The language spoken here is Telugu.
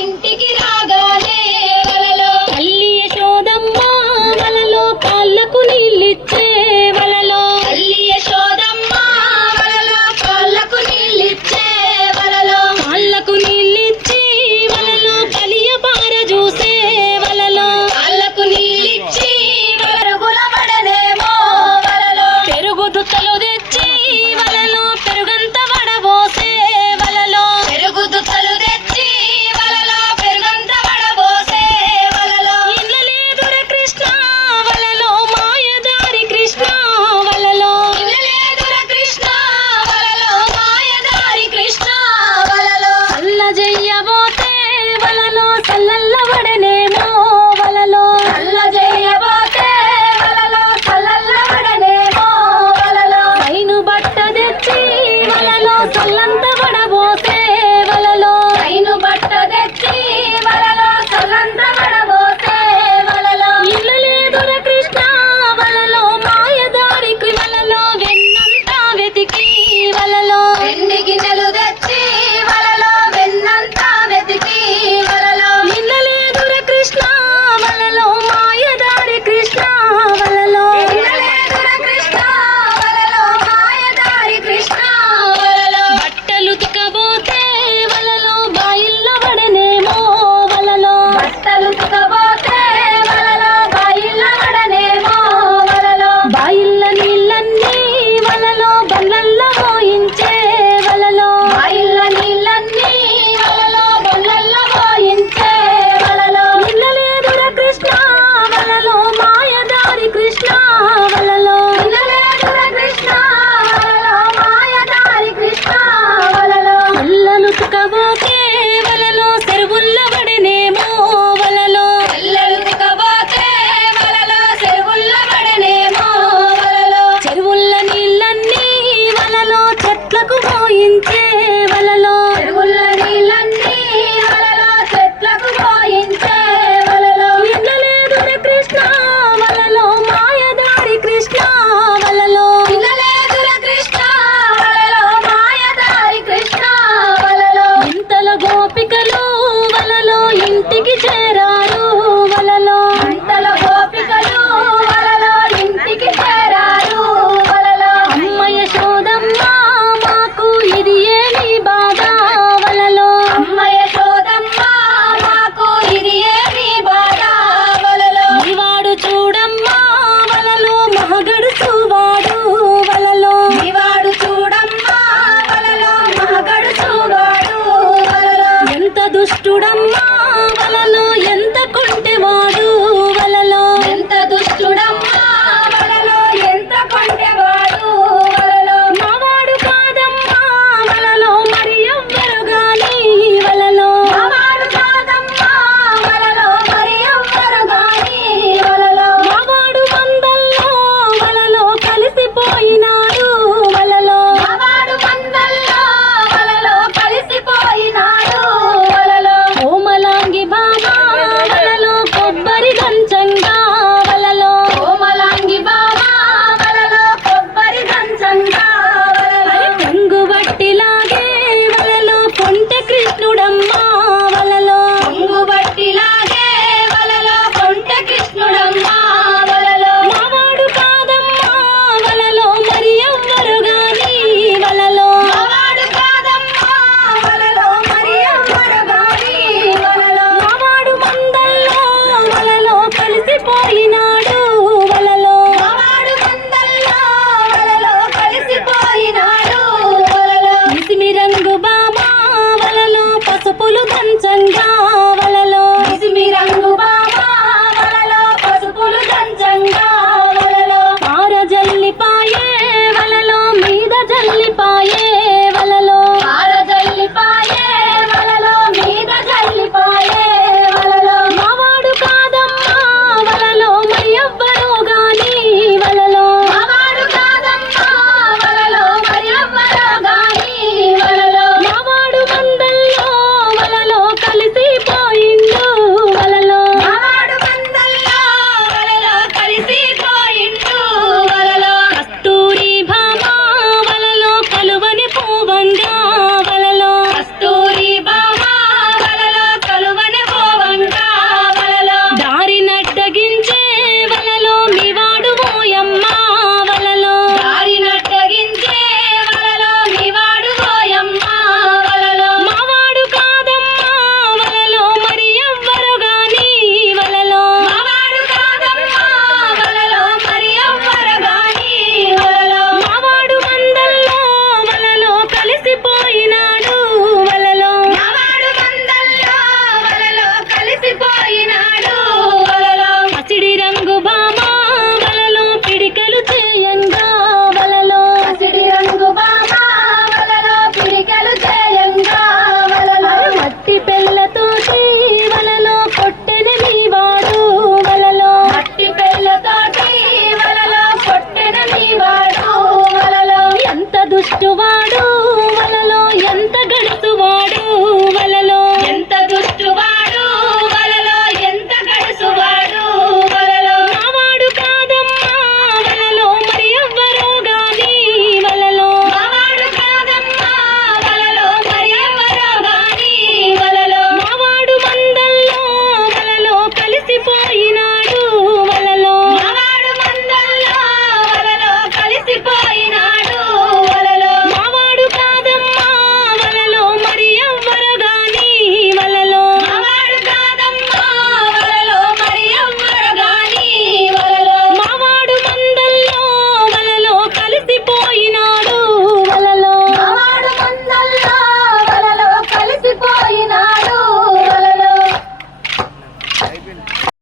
ఇంటికి రాగానే వలలో తల్లి యశోదమ్మ వలలో కాళ్ళకు నీళ్ళిచ్చే వలలో తల్లి యశోదమ్మ వలలో కాళ్ళకు నీళ్ళిచ్చే వలలో కాళ్ళకు నీళ్ళిచ్చి వలలో కలియ పార చూసే వలలో కాళ్ళకు నీళ్ళిచ్చి వరగుల పడనేమో వలలో పెరుగు దుత్తలు తెచ్చి వలలో పెరుగంత వడబోసే వలలో పెరుగు దుత్తలు తెచ్చి వలలో పెరుగంత వడబోసే వలలో ఇళ్ళ లేదుర కృష్ణ వలలో మాయదారి కృష్ణ వలలో ఇళ్ళ లేదుర కృష్ణ వలలో మాయదారి కృష్ణ వలలో సల్ల జయ్యబోతే వలలో సల్లల్ల వడనేమో వలలో సల్ల జయ్యబోతే వలలో సల్లల్ల వడనేమో వలలో సైను బట్ట తెచ్చి వలలో సల్లంత వడబోసే వలలో సైను బట్ట తెచ్చి వలలో సల్లంత వడబోసే వలలో ఇల్లు లేదుర కృష్ణ వలలో మాయదారి వలలో వెన్నంతా వెతికి వలలో వెండి గిన్నెలు తెచ్చి వలలో వెన్నంతా వెతికి వలలో ఇల్లు లేదుర కృష్ణ వలలో మాయదారి కృష్ణ వలలో ఇల్లు లేదుర కృష్ణ వలలో మాయదారి కృష్ణ వలలో బట్టలు తుకబోతే వలలో బాయిల్ల వడనేమో వలలో బట్టలు తుకబోతే వలలో బాయిల్ల వడనేమో వలలో బాయిల్ల నీళ్ళన్నీ వలలో బల్లల్ల మోయించే వలలో బాయిల్ల నీళ్ళన్నీ వలలో బల్లల్ల మోయించే వలలో ఇళ్ళ లేదుర కృష్ణ వలలో మాయదారి కృష్ణ వలలో ఇళ్ళ లేదుర కృష్ణ వలలో మాయదారి కృష్ణ వలలో అల్లలు తుకబోతే వలలో చెరువుల్ల పడనేమో వలలో అల్లలు తుకబోతే వలలో చెరువుల్ల పడనేమో వలలో చెరువుల్ల నీళ్ళన్నీ వలలో చెట్లకు మోయించే వలలో చెరువుల్ల నీళ్ళన్నీ వలలో చెట్లకు మోయించే వలలో ఇళ్ళ లేదుర కృష్ణ వలలో మాయదారి కృష్ణ వలలో ఇళ్ళ లేదుర కృష్ణ వలలో మాయదారి కృష్ణ వలలో ఇంతల గోపికలు వలలో ఇంటికి చేరారు వలలో ఇంతల గోపికలు వలలో ఇంటికి చేరారు వలలో అమ్మ యశోదమ్మ మాకు ఇది ఏమి బాధ వలలో అమ్మ యశోదమ్మ మాకు ఇది ఏమి బాధ వలలో ఇవాడు చూడమ్మా వలలో మహగడుచువాడు వలలో ఇవాడు చూడమ్మా వలలో మహగడుచువాడు వలలో ఎంత దుష్టుడమ్మా